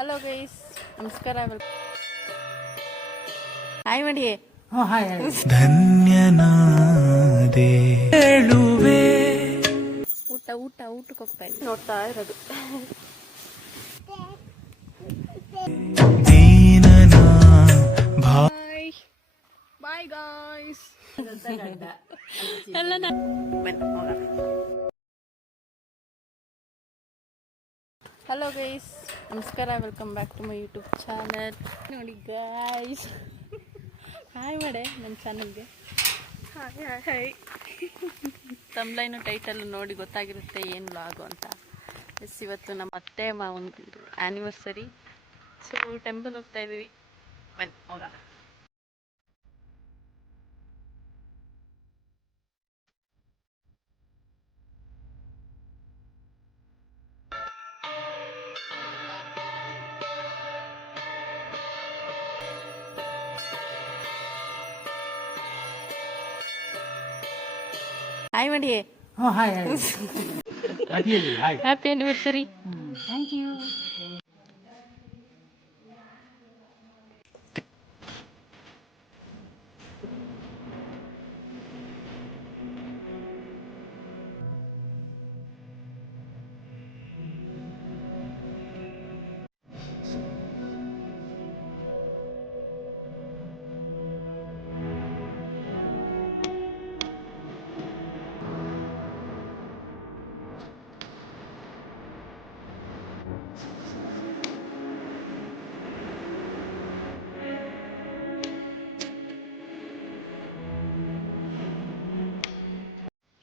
Hello guys, ನಮಸ್ಕಾರ. Hi ಮಾಡಿ. ಧನ್ಯನಾದೆ ಹೇಳುವೆ. ಊಟಕ್ಕೆ ಹೋಗ್ತಾ ಇದ್ವಿ, ನೋಡ್ತಾ ಇರೋದು. ದೀನನಾ ಬಾಯ್ ಗಾಯ್ಸ್. ಎಲ್ಲ ಹಲೋ ಗೈಸ್, ನಮಸ್ಕಾರ. Welcome back to my YouTube channel. ನೋಡಿ ಗಾಯ್ಸ್, ಹಾಯ್ ಮಾಡೆ ನಮ್ಮ ಚಾನಲ್ಗೆ. ಹಾಯ್. ತಮ್ಲೈನು ಟೈಟಲ್ ನೋಡಿ ಗೊತ್ತಾಗಿರುತ್ತೆ ಏನು ವ್ಲಾಗು ಅಂತ. ಇವತ್ತು ನಮ್ಮ ಅತ್ತೆ ಮಾವನ ಆ್ಯನಿವರ್ಸರಿ. ಸೊ ಟೆಂಪಲ್ ಹೋಗ್ತಾ ಇದ್ದೀವಿ, ಬನ್ನಿ ಹೋಗೋಣ. ಹಾಯ್ ಮಾಡಿ. Happy anniversary. Thank you.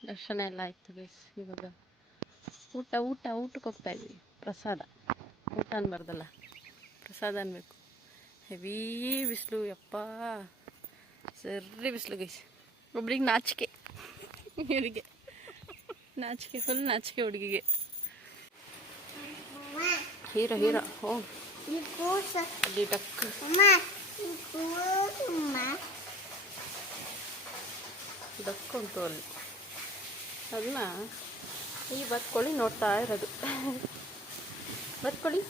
ದರ್ಶನ ಎಲ್ಲ ಆಯ್ತು ಗೈಸ್. ಇವಾಗ ಊಟಕ್ಕೆ ಹೋಗ್ತಾ ಇದ್ವಿ. ಪ್ರಸಾದ, ಊಟ ಅನ್ಬಾರ್ದಲ್ಲ, ಪ್ರಸಾದ ಅನ್ಬೇಕು. ಹೆವಿ ಬಿಸಿಲು, ಯಪ್ಪ ಸರಿ ಬಿಸಿಲು ಗೈಸ್. ಒಬ್ರಿಗೆ ನಾಚಿಕೆ, ಇವರಿಗೆ ನಾಚಿಕೆ, ಫುಲ್ ನಾಚಿಕೆ ಹುಡುಗಿಗೆ. ಹೀರೋ ಓ ಅಲ್ಲಿ ಡಕ್ ಉಂಟು ಅಲ್ಲಿ. ಅದನ್ನ ಈ ಬತ್ಕೊಳ್ಳಿ ನೋಡ್ತಾ ಇರೋದು. ಬತ್ಕೊಳ್ಳಿ.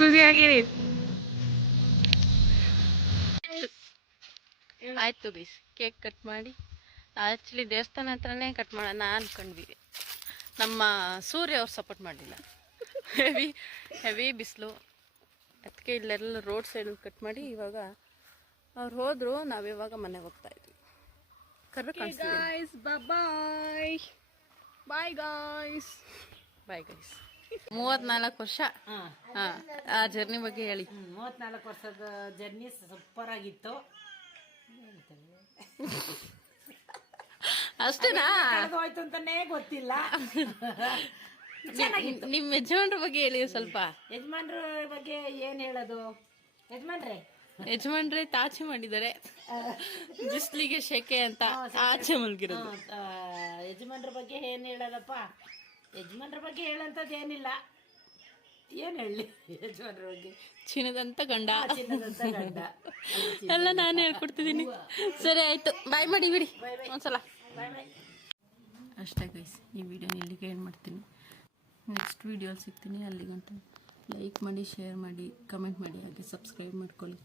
ಖುಷಿಯಾಗಿರಿ. ಆಯ್ತು ಗೈಸ್, ಕೇಕ್ ಕಟ್ ಮಾಡಿ ಆ್ಯಕ್ಚುಲಿ ದೇವಸ್ಥಾನ ಹತ್ರನೇ ಕಟ್ ಮಾಡೋಣ ಅಂದ್ಕೊಂಡ್ವಿ. ನಮ್ಮ ಸೂರ್ಯ ಅವ್ರು ಸಪೋರ್ಟ್ ಮಾಡಲಿಲ್ಲ. ಹೆವಿ ಬಿಸಿಲು, ಅದಕ್ಕೆ ಇಲ್ಲೆಲ್ಲ ರೋಡ್ ಸೈಡಲ್ಲಿ ಕಟ್ ಮಾಡಿ ಇವಾಗ ಅವ್ರು ಹೋದ್ರು. ನಾವಿವಾಗ ಮನೆಗೆ ಹೋಗ್ತಾ ಇದ್ವಿ. ಕರ್ರೆ ಕಾಣಿಸ್ತೀವಿ. Bye guys. 34 ವರ್ಷ. ಆ ಜರ್ನಿ ಬಗ್ಗೆ ಹೇಳಿ. 34 ವರ್ಷದ ಜರ್ನಿ ಸೂಪರ್ ಆಗಿತ್ತು. ಅಷ್ಟೇನಾ? ಹೋಯ್ತು ಅಂತಾನೆ ಗೊತ್ತಿಲ್ಲ. ನಿಮ್ಮ ಯಜಮಾನ್ರ ಬಗ್ಗೆ ಹೇಳಿ ಸ್ವಲ್ಪ. ಯಜಮಾನ್ರ ಬಗ್ಗೆ ಏನ್ ಹೇಳೋದು? ಯಜಮಾನ್ರೆ ತಾಚೆ ಮಾಡಿದ್ದಾರೆ, ಬಿಸ್ಲಿಗೆ ಶೆಕೆ ಅಂತ ಆಚೆ ಮಲ್ಗಿರೋದು. ಯಜಮಾನ್ರ ಬಗ್ಗೆ ಏನ್ ಹೇಳೋದಪ್ಪ? ಯಜಮಾನ್ರ ಬಗ್ಗೆ ಹೇಳಂತದ್ದು ಏನಿಲ್ಲ. ಏನ್ ಹೇಳಿ ಯಜಮಾನ್ರ ಬಗ್ಗೆ? ಚಿನ್ನದಂತ ಗಂಡ ಗಂಡ ಎಲ್ಲ ನಾನು ಹೇಳ್ಕೊಡ್ತಿದ್ದೀನಿ. ಸರಿ ಆಯ್ತು, ಬಾಯ್ ಮಾಡಿ ಬಿಡಿ ಒಂದ್ಸಲ. ಅಷ್ಟೇ ಗೈಸ್, ಈ ವಿಡಿಯೋನ ಇಲ್ಲಿಗೆ ಏನು ಮಾಡ್ತೀನಿ. ನೆಕ್ಸ್ಟ್ ವಿಡಿಯೋಲಿ ಸಿಗ್ತೀನಿ. ಅಲ್ಲಿಗಂತ ಲೈಕ್ ಮಾಡಿ, ಶೇರ್ ಮಾಡಿ, ಕಮೆಂಟ್ ಮಾಡಿ, ಹಾಗೆ ಸಬ್ಸ್ಕ್ರೈಬ್ ಮಾಡ್ಕೊಳ್ಳಿ.